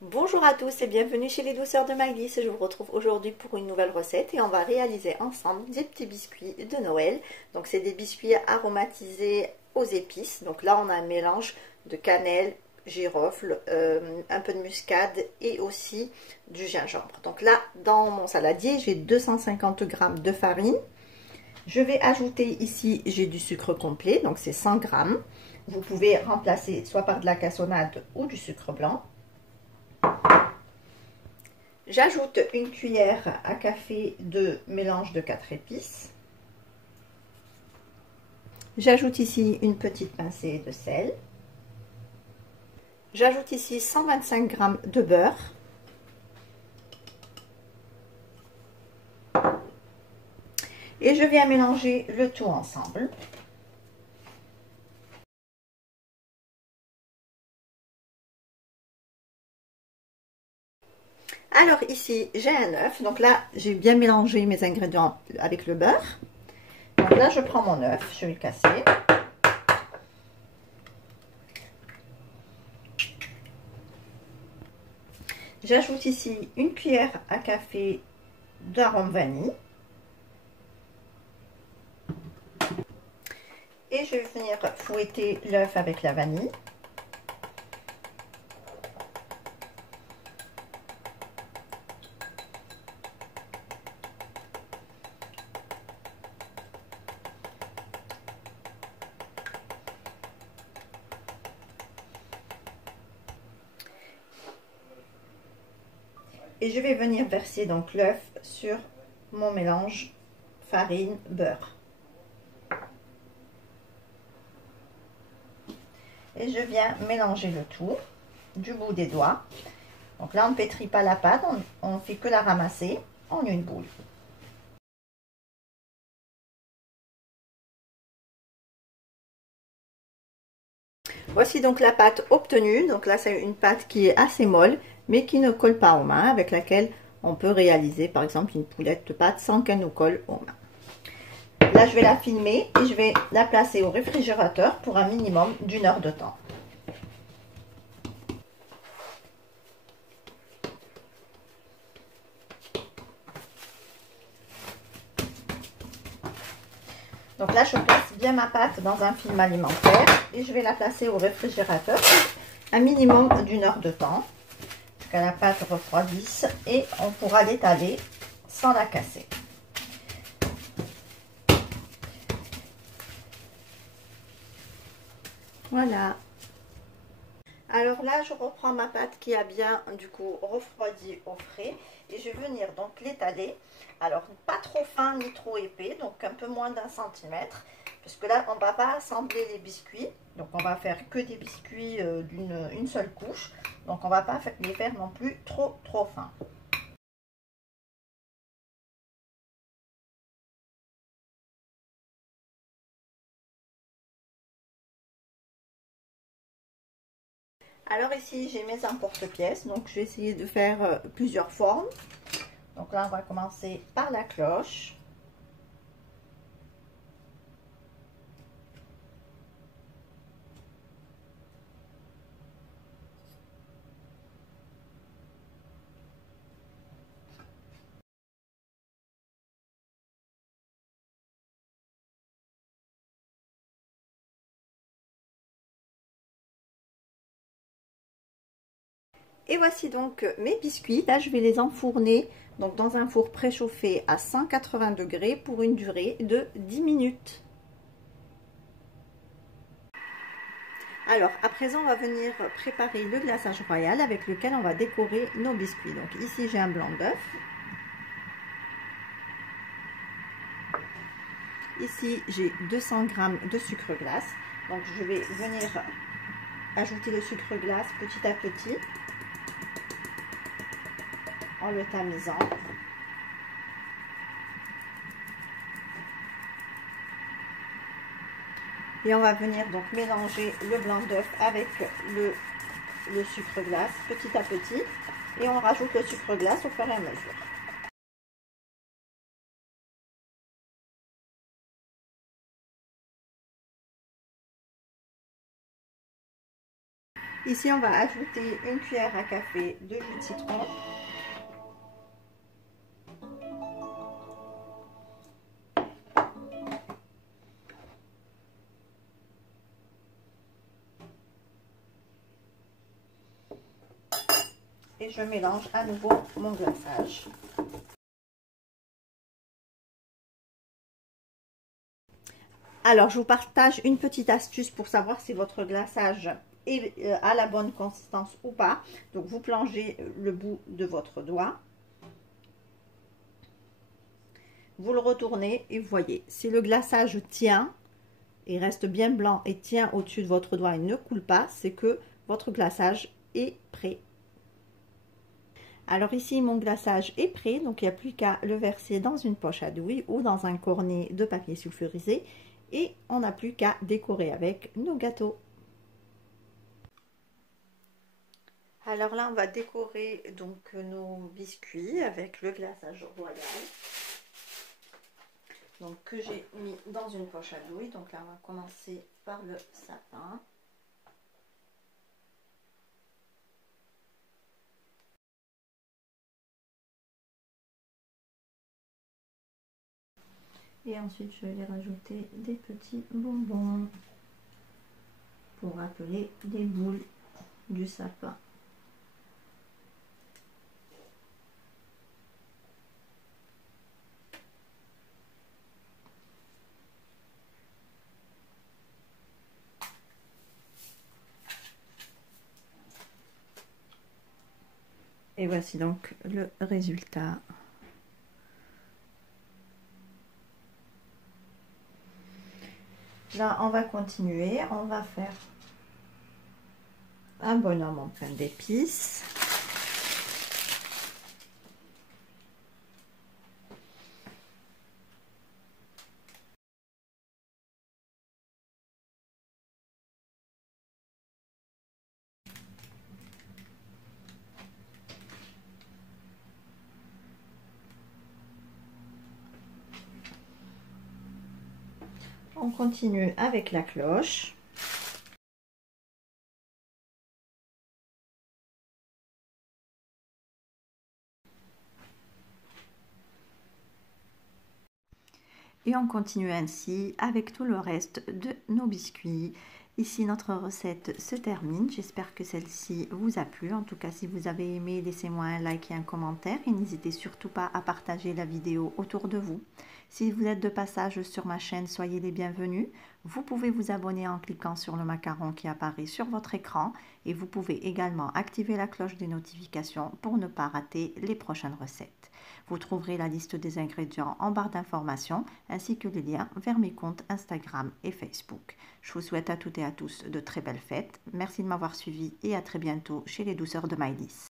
Bonjour à tous et bienvenue chez les douceurs de Maëlys. Je vous retrouve aujourd'hui pour une nouvelle recette et on va réaliser ensemble des petits biscuits de Noël. Donc c'est des biscuits aromatisés aux épices. Donc là on a un mélange de cannelle, girofle, un peu de muscade et aussi du gingembre. Donc là dans mon saladier j'ai 250 g de farine. Je vais ajouter ici, j'ai du sucre complet, donc c'est 100 g. Vous pouvez remplacer soit par de la cassonade ou du sucre blanc. J'ajoute une cuillère à café de mélange de 4 épices. J'ajoute ici une petite pincée de sel. J'ajoute ici 125 g de beurre. Et je viens mélanger le tout ensemble. Alors ici j'ai un œuf, donc là j'ai bien mélangé mes ingrédients avec le beurre. Donc là je prends mon œuf, je vais le casser. J'ajoute ici une cuillère à café d'arôme vanille. Et je vais venir fouetter l'œuf avec la vanille. Et je vais venir verser donc l'œuf sur mon mélange farine beurre. Et je viens mélanger le tout du bout des doigts. Donc là on ne pétrit pas la pâte, on ne fait que la ramasser en une boule. Voici donc la pâte obtenue. Donc là c'est une pâte qui est assez molle mais qui ne colle pas aux mains, avec laquelle on peut réaliser par exemple une poulette de pâte sans qu'elle nous colle aux mains. Là je vais la filmer et je vais la placer au réfrigérateur pour un minimum d'1 heure de temps. Donc là je place bien ma pâte dans un film alimentaire et je vais la placer au réfrigérateur un minimum d'1 heure de temps, jusqu'à la pâte refroidisse, et on pourra l'étaler sans la casser. Voilà. Alors là je reprends ma pâte qui a bien du coup refroidi au frais et je vais venir donc l'étaler. Alors pas trop fin ni trop épais, donc un peu moins d'1 centimètre, parce que là on ne va pas assembler les biscuits, donc on va faire que des biscuits d'une seule couche, donc on ne va pas les faire non plus trop fins. Alors ici j'ai mes emporte-pièces, donc je vais essayer de faire plusieurs formes. Donc là on va commencer par la cloche. Et voici donc mes biscuits. Là, je vais les enfourner donc dans un four préchauffé à 180 degrés pour une durée de 10 minutes. Alors, à présent, on va venir préparer le glaçage royal avec lequel on va décorer nos biscuits. Donc ici, j'ai un blanc d'œuf. Ici, j'ai 200 g de sucre glace. Donc, je vais venir ajouter le sucre glace petit à petit, en le tamisant. Et on va venir donc mélanger le blanc d'œuf avec le sucre glace petit à petit. Et on rajoute le sucre glace au fur et à mesure. Ici, on va ajouter une cuillère à café de jus de citron. Et je mélange à nouveau mon glaçage. Alors, je vous partage une petite astuce pour savoir si votre glaçage est à la bonne consistance ou pas. Donc, vous plongez le bout de votre doigt. Vous le retournez et vous voyez, si le glaçage tient et reste bien blanc et tient au-dessus de votre doigt et ne coule pas, c'est que votre glaçage est prêt. Alors ici, mon glaçage est prêt, donc il n'y a plus qu'à le verser dans une poche à douille ou dans un cornet de papier sulfurisé. Et on n'a plus qu'à décorer avec nos gâteaux. Alors là, on va décorer donc nos biscuits avec le glaçage royal. Donc que j'ai mis dans une poche à douille. Donc là, on va commencer par le sapin. Et ensuite, je vais rajouter des petits bonbons pour rappeler les boules du sapin. Et voici donc le résultat. Là, on va continuer. On va faire un bonhomme en plein d'épices. On continue avec la cloche. Et on continue ainsi avec tout le reste de nos biscuits. Ici, notre recette se termine. J'espère que celle-ci vous a plu. En tout cas, si vous avez aimé, laissez-moi un like et un commentaire. Et n'hésitez surtout pas à partager la vidéo autour de vous. Si vous êtes de passage sur ma chaîne, soyez les bienvenus. Vous pouvez vous abonner en cliquant sur le macaron qui apparaît sur votre écran. Et vous pouvez également activer la cloche des notifications pour ne pas rater les prochaines recettes. Vous trouverez la liste des ingrédients en barre d'informations ainsi que les liens vers mes comptes Instagram et Facebook. Je vous souhaite à toutes et à tous de très belles fêtes. Merci de m'avoir suivi et à très bientôt chez les douceurs de Maëlys.